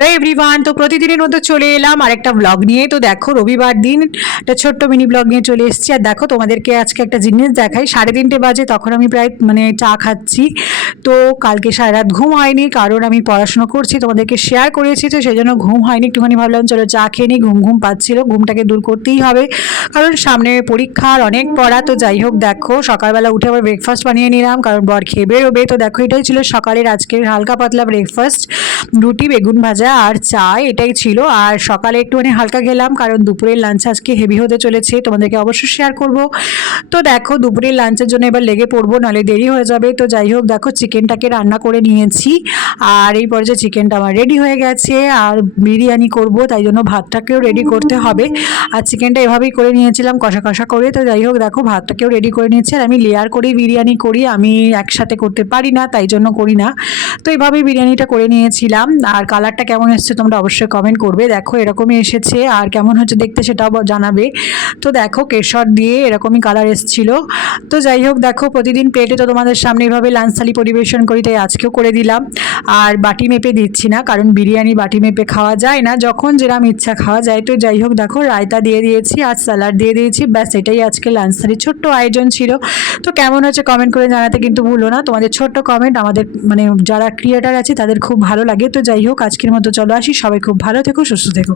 Everyone তো প্রতিদিনের মতো চলে এলাম আর একটা ব্লগ নিয়ে। তো দেখো, রবিবার দিন একটা ছোট্ট মিনি ব্লগ নিয়ে চলে এসেছি। আর দেখো, তোমাদেরকে আজকে একটা জিনিস দেখাই। সাড়ে তিনটে বাজে, তখন আমি প্রায় মানে চা খাচ্ছি। তো কালকে সারা রাত ঘুম হয়নি, কারণ আমি পড়াশোনা করছি, তোমাদেরকে শেয়ার করেছি, তো সেই জন্য ঘুম হয়নি, একটুখানি ভাবলাম চলো চা খেয়ে নিই, ঘুম ঘুম পাচ্ছিল, ঘুমটাকে দূর করতেই হবে, কারণ সামনে পরীক্ষার অনেক পড়া, তো যাই হোক দেখো, সকালবেলা উঠে আবার ব্রেকফাস্ট বানিয়ে নিলাম, কারণ বর খেয়ে বেরোবে, তো দেখো এটাই ছিল সকালের আজকের হালকা পাতলা ব্রেকফাস্ট রুটি, বেগুন ভাজা আর চা, এটাই ছিল, আর সকালে একটুখানি হালকা খেলাম, কারণ দুপুরের লাঞ্চ আজকে হেভি হতে চলেছে, তোমাদেরকে অবশ্যই শেয়ার করব, তো দেখো দুপুরের লাঞ্চের জন্য এবার লেগে পড়ব, নাহলে দেরি হয়ে যাবে, তো যাই হোক দেখো চিকেনটাকে রান্না করে নিয়েছি। আর এই পর্যায়ে চিকেনটা আমার রেডি হয়ে গেছে। আর বিরিয়ানি করব, তাই জন্য ভাতটাকেও রেডি করতে হবে। আর চিকেনটা এভাবেই করে নিয়েছিলাম, কষা কষা করে। তো যাই হোক, দেখো, ভাতটাকেও রেডি করে নিয়েছি। আর আমি লেয়ার করেই বিরিয়ানি করি, আমি একসাথে করতে পারি না, তাই জন্য করি না। তো এভাবেই বিরিয়ানিটা করে নিয়েছিলাম। আর কালারটা কেমন এসেছে তোমরা অবশ্যই কমেন্ট করবে। দেখো, এরকমই এসেছে। আর কেমন হচ্ছে দেখতে সেটাও জানাবে। তো দেখো, কেশর দিয়ে এরকমই কালার এসেছিল। তো যাই হোক, দেখো, প্রতিদিন প্লেটে তো তোমাদের সামনে এইভাবে লাঞ্চ থালি পরিবেশন করি তাই আজকেও করে দিলাম। আর বাটি মেপে দিচ্ছি না, কারণ বিরিয়ানি বাটি মেপে খাওয়া যায় না। যখন যেরকম ইচ্ছা খাওয়া যায়, তো যাই হোক, দেখো, রায়তা দিয়ে দিয়েছি, আর স্যালাড দিয়ে দিয়েছি। ব্যাস, এটাই আজকে লাঞ্চ থালির ছোট্ট আয়োজন ছিল। তো কেমন হচ্ছে কমেন্ট করে জানাতে কিন্তু ভুলো না। তোমাদের ছোট্ট কমেন্ট আমাদের মানে যারা ক্রিয়েটার আছে, তাদের খুব ভালো লাগে। তো যাই হোক, আজকের মতো চলো আসি। সবাই খুব ভালো থেকো, সুস্থ থেকো।